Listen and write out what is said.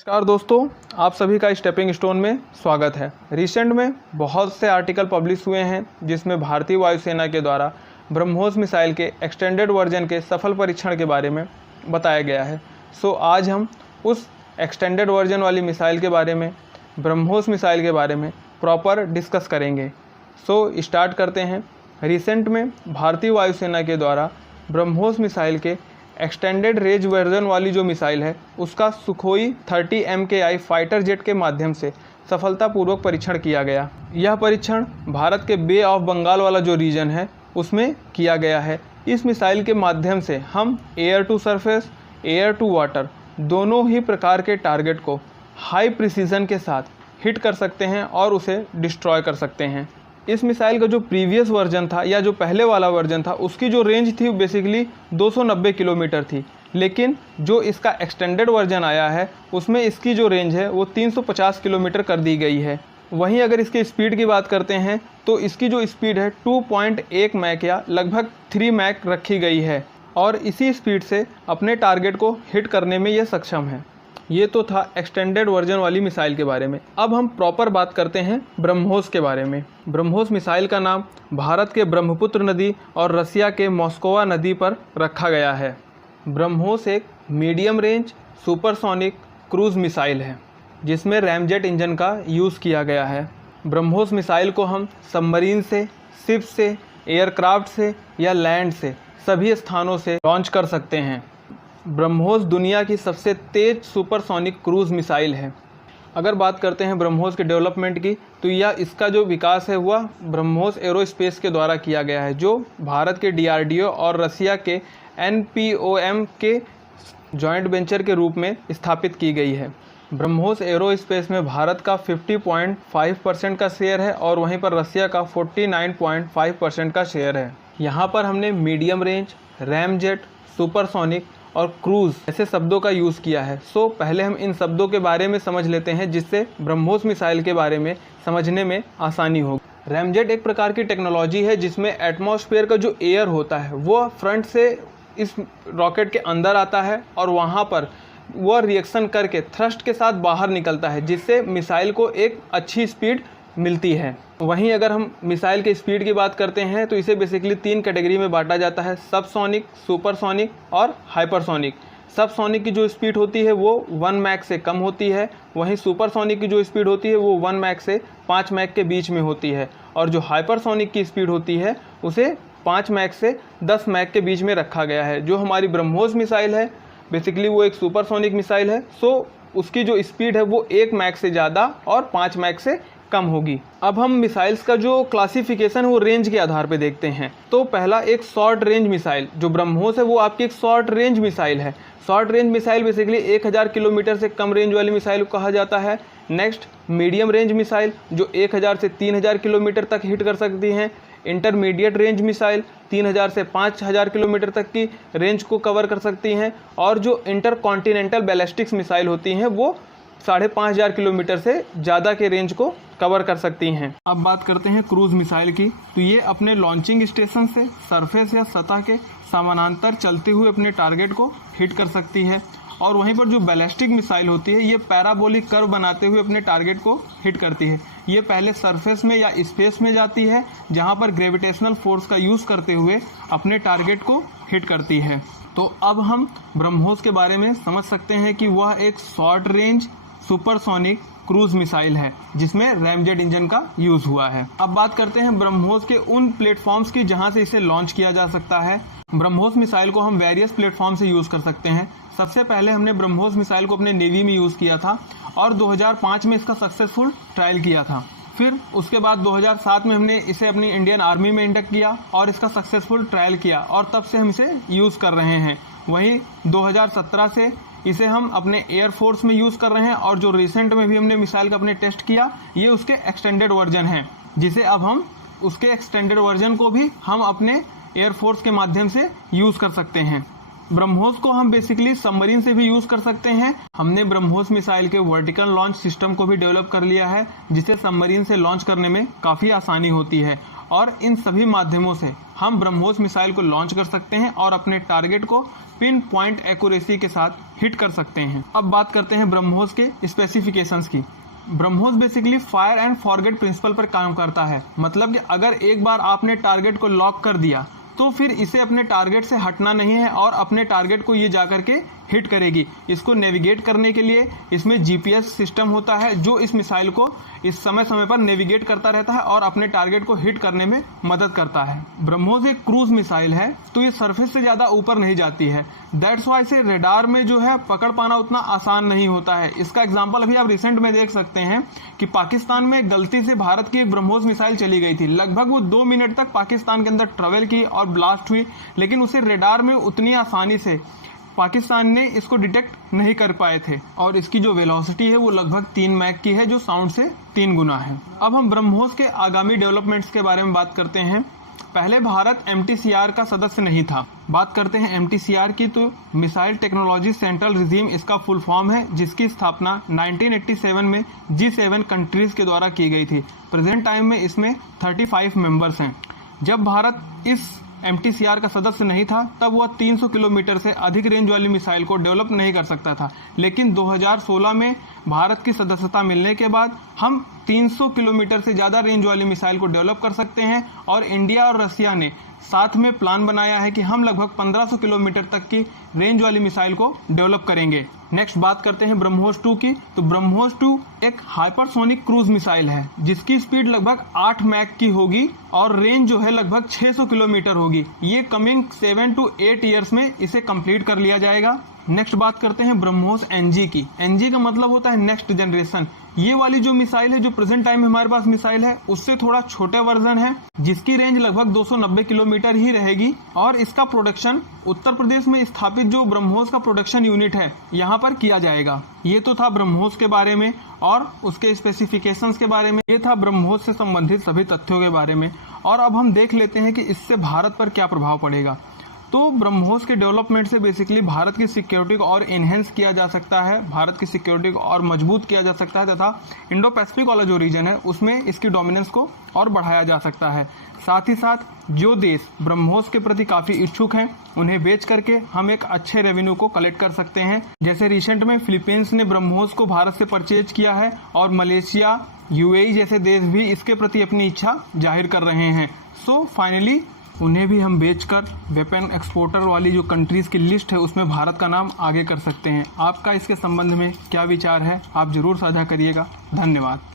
नमस्कार दोस्तों, आप सभी का स्टेपिंग स्टोन में स्वागत है। रिसेंट में बहुत से आर्टिकल पब्लिश हुए हैं जिसमें भारतीय वायुसेना के द्वारा ब्रह्मोस मिसाइल के एक्सटेंडेड वर्जन के सफल परीक्षण के बारे में बताया गया है। आज हम उस एक्सटेंडेड वर्जन वाली मिसाइल के बारे में, ब्रह्मोस मिसाइल के बारे में प्रॉपर डिस्कस करेंगे। स्टार्ट करते हैं। रिसेंट में भारतीय वायुसेना के द्वारा ब्रह्मोस मिसाइल के एक्सटेंडेड रेंज वर्जन वाली जो मिसाइल है उसका सुखोई 30 MKI फाइटर जेट के माध्यम से सफलतापूर्वक परीक्षण किया गया। यह परीक्षण भारत के बे ऑफ बंगाल वाला जो रीजन है उसमें किया गया है। इस मिसाइल के माध्यम से हम air to surface, air to water दोनों ही प्रकार के टारगेट को हाई प्रिसीजन के साथ हिट कर सकते हैं और उसे डिस्ट्रॉय कर सकते हैं। इस मिसाइल का जो प्रीवियस वर्जन था या जो पहले वाला वर्जन था उसकी जो रेंज थी बेसिकली 290 किलोमीटर थी, लेकिन जो इसका एक्सटेंडेड वर्जन आया है उसमें इसकी जो रेंज है वो 350 किलोमीटर कर दी गई है। वहीं अगर इसके स्पीड की बात करते हैं तो इसकी जो स्पीड है 2.1 मैक या लगभग 3 मैक रखी गई है और इसी स्पीड से अपने टारगेट को हिट करने में यह सक्षम है। ये तो था एक्सटेंडेड वर्जन वाली मिसाइल के बारे में। अब हम प्रॉपर बात करते हैं ब्रह्मोस के बारे में। ब्रह्मोस मिसाइल का नाम भारत के ब्रह्मपुत्र नदी और रसिया के मॉस्कोवा नदी पर रखा गया है। ब्रह्मोस एक medium range supersonic cruise missile है जिसमें रैमजेट इंजन का यूज़ किया गया है। ब्रह्मोस मिसाइल को हम सबमरीन से, शिप से, एयरक्राफ्ट से या लैंड से सभी स्थानों से लॉन्च कर सकते हैं। ब्रह्मोस दुनिया की सबसे तेज सुपरसोनिक क्रूज मिसाइल है। अगर बात करते हैं ब्रह्मोस के डेवलपमेंट की तो यह इसका जो विकास है वह ब्रह्मोस एरोस्पेस के द्वारा किया गया है, जो भारत के DRDO और रसिया के NPOM के जॉइंट वेंचर के रूप में स्थापित की गई है। ब्रह्मोस एरोस्पेस में भारत का 50.5% का शेयर है और वहीं पर रसिया का 49.5% का शेयर है। यहाँ पर हमने मीडियम रेंज, रैमजेट, सुपरसोनिक और क्रूज ऐसे शब्दों का यूज़ किया है। पहले हम इन शब्दों के बारे में समझ लेते हैं जिससे ब्रह्मोस मिसाइल के बारे में समझने में आसानी होगी। रैमजेट एक प्रकार की टेक्नोलॉजी है जिसमें एटमॉस्फेयर का जो एयर होता है वो फ्रंट से इस रॉकेट के अंदर आता है और वहाँ पर वह रिएक्शन करके थ्रस्ट के साथ बाहर निकलता है, जिससे मिसाइल को एक अच्छी स्पीड मिलती है। वहीं अगर हम मिसाइल के स्पीड की बात करते हैं तो इसे बेसिकली 3 कैटेगरी में बांटा जाता है: सबसोनिक, सुपरसोनिक और हाइपरसोनिक। सबसोनिक की जो स्पीड होती है वो 1 मैक से कम होती है, वहीं सुपरसोनिक की जो स्पीड होती है वो 1 मैक से 5 मैक के बीच में होती है और जो हाइपरसोनिक की स्पीड होती है उसे 5 मैक से 10 मैक के बीच में रखा गया है। जो हमारी ब्रह्मोस मिसाइल है बेसिकली वो एक सुपरसोनिक मिसाइल है, उसकी जो स्पीड है वो 1 मैक से ज़्यादा और 5 मैक से कम होगी। अब हम मिसाइल्स का जो क्लासिफिकेशन है वो रेंज के आधार पे देखते हैं। तो पहला एक शॉर्ट रेंज मिसाइल, जो ब्रह्मोस है वो आपकी एक शॉर्ट रेंज मिसाइल है। Short range missile basically 1000 kilometre से कम रेंज वाली मिसाइल को कहा जाता है। नेक्स्ट मीडियम रेंज मिसाइल जो 1000 से 3000 किलोमीटर तक हिट कर सकती हैं। इंटरमीडिएट रेंज मिसाइल 3000 से 5000 किलोमीटर तक की रेंज को कवर कर सकती हैं और जो इंटरकॉन्टिनेंटल बैलिस्टिक्स मिसाइल होती हैं वो 5500 किलोमीटर से ज़्यादा के रेंज को कवर कर सकती हैं। अब बात करते हैं क्रूज मिसाइल की। तो ये अपने लॉन्चिंग स्टेशन से सरफेस या सतह के समानांतर चलते हुए अपने टारगेट को हिट कर सकती है और वहीं पर जो बैलिस्टिक मिसाइल होती है ये पैराबोलिक कर्व बनाते हुए अपने टारगेट को हिट करती है। ये पहले सरफेस में या स्पेस में जाती है जहाँ पर ग्रेविटेशनल फोर्स का यूज़ करते हुए अपने टारगेट को हिट करती है। तो अब हम ब्रह्मोस के बारे में समझ सकते हैं कि वह एक short range supersonic cruise missile है जिसमें रैमजेट इंजन का यूज हुआ है। अब बात करते हैं ब्रह्मोस के उन प्लेटफॉर्म्स की जहां से इसे लॉन्च किया जा सकता है। ब्रह्मोस मिसाइल को हम वेरियस प्लेटफॉर्म से यूज कर सकते हैं। सबसे पहले हमने ब्रह्मोस मिसाइल को अपने नेवी में यूज किया था और 2005 में इसका सक्सेसफुल ट्रायल किया था। फिर उसके बाद 2007 में हमने इसे अपनी इंडियन आर्मी में इंडक्ट किया और इसका सक्सेसफुल ट्रायल किया और तब से हम इसे यूज कर रहे हैं। वहीं 2017 से इसे हम अपने एयरफोर्स में यूज़ कर रहे हैं और जो रिसेंट में भी हमने मिसाइल का अपने टेस्ट किया ये उसके एक्सटेंडेड वर्जन है, जिसे अब हम उसके एक्सटेंडेड वर्जन को भी हम अपने एयरफोर्स के माध्यम से यूज़ कर सकते हैं। ब्रह्मोस को हम बेसिकली सबमरीन से भी यूज़ कर सकते हैं। हमने ब्रह्मोस मिसाइल के वर्टिकल लॉन्च सिस्टम को भी डेवलप कर लिया है जिसे सबमरीन से लॉन्च करने में काफ़ी आसानी होती है और इन सभी माध्यमों से हम ब्रह्मोस मिसाइल को लॉन्च कर सकते हैं और अपने टारगेट को पिन पॉइंट एक्यूरेसी के साथ हिट कर सकते हैं। अब बात करते हैं ब्रह्मोस के स्पेसिफिकेशंस की। BrahMos basically fire and forget principle पर काम करता है। मतलब कि अगर एक बार आपने टारगेट को लॉक कर दिया तो फिर इसे अपने टारगेट से हटना नहीं है और अपने टारगेट को ये जाकर के हिट करेगी। इसको नेविगेट करने के लिए इसमें जीपीएस सिस्टम होता है जो इस मिसाइल को इस समय समय पर नेविगेट करता रहता है और अपने टारगेट को हिट करने में मदद करता है। ब्रह्मोस एक क्रूज मिसाइल है तो ये सरफेस से ज्यादा ऊपर नहीं जाती है। दैट्स वाई से रेडार में जो है पकड़ पाना उतना आसान नहीं होता है। इसका एग्जाम्पल अभी आप रिसेंट में देख सकते हैं कि पाकिस्तान में गलती से भारत की एक ब्रह्मोस मिसाइल चली गई थी। लगभग वो 2 मिनट तक पाकिस्तान के अंदर ट्रेवल की और ब्लास्ट हुई, लेकिन उसे रेडार में उतनी आसानी से पाकिस्तान ने इसको डिटेक्ट नहीं कर पाए थे और इसकी जो वेलोसिटी है वो लगभग 3 मैक की है, जो साउंड से 3 गुना है। अब हम ब्रह्मोस के आगामी डेवलपमेंट्स के बारे में बात करते हैं। पहले भारत MTCR का सदस्य नहीं था। बात करते हैं MTCR की, तो मिसाइल टेक्नोलॉजी सेंट्रल रिजीम इसका फुल फॉर्म है, जिसकी स्थापना 1987 में G7 कंट्रीज के द्वारा की गई थी। प्रेजेंट टाइम में इसमें 35 मेंबर्स हैं। जब भारत इस MTCR का सदस्य नहीं था तब वह 300 किलोमीटर से अधिक रेंज वाली मिसाइल को डेवलप नहीं कर सकता था, लेकिन 2016 में भारत की सदस्यता मिलने के बाद हम 300 किलोमीटर से ज़्यादा रेंज वाली मिसाइल को डेवलप कर सकते हैं और इंडिया और रसिया ने साथ में प्लान बनाया है कि हम लगभग 1500 किलोमीटर तक की रेंज वाली मिसाइल को डेवलप करेंगे। नेक्स्ट बात करते हैं ब्रह्मोस 2 की। तो ब्रह्मोस 2 एक हाइपरसोनिक क्रूज मिसाइल है जिसकी स्पीड लगभग 8 मैक की होगी और रेंज जो है लगभग 600 किलोमीटर होगी। ये कमिंग 7 to 8 ईयर्स में इसे कंप्लीट कर लिया जाएगा। नेक्स्ट बात करते हैं ब्रह्मोस NG की। NG का मतलब होता है नेक्स्ट जनरेशन। ये वाली जो मिसाइल है, जो प्रेजेंट टाइम में हमारे पास मिसाइल है, उससे थोड़ा छोटे वर्जन है जिसकी रेंज लगभग 290 किलोमीटर ही रहेगी और इसका प्रोडक्शन उत्तर प्रदेश में स्थापित जो ब्रह्मोस का प्रोडक्शन यूनिट है यहाँ पर किया जाएगा। ये तो था ब्रह्मोस के बारे में और उसके स्पेसिफिकेशंस के बारे में। ये था ब्रह्मोस से संबंधित सभी तथ्यों के बारे में। और अब हम देख लेते हैं कि इससे भारत पर क्या प्रभाव पड़ेगा। तो ब्रह्मोस के डेवलपमेंट से बेसिकली भारत की सिक्योरिटी को और इनहेंस किया जा सकता है, भारत की सिक्योरिटी को और मजबूत किया जा सकता है तथा इंडो पैसिफिक वाला जो रीजन है उसमें इसकी डोमिनेंस को और बढ़ाया जा सकता है। साथ ही साथ जो देश ब्रह्मोस के प्रति काफ़ी इच्छुक हैं उन्हें बेच करके हम एक अच्छे रेवेन्यू को कलेक्ट कर सकते हैं। जैसे रिसेंट में फिलीपींस ने ब्रह्मोस को भारत से परचेज किया है और मलेशिया, UAE जैसे देश भी इसके प्रति अपनी इच्छा जाहिर कर रहे हैं। सो फाइनली उन्हें भी हम बेचकर वेपन एक्सपोर्टर वाली जो कंट्रीज की लिस्ट है उसमें भारत का नाम आगे कर सकते हैं। आपका इसके संबंध में क्या विचार है, आप जरूर साझा करिएगा। धन्यवाद।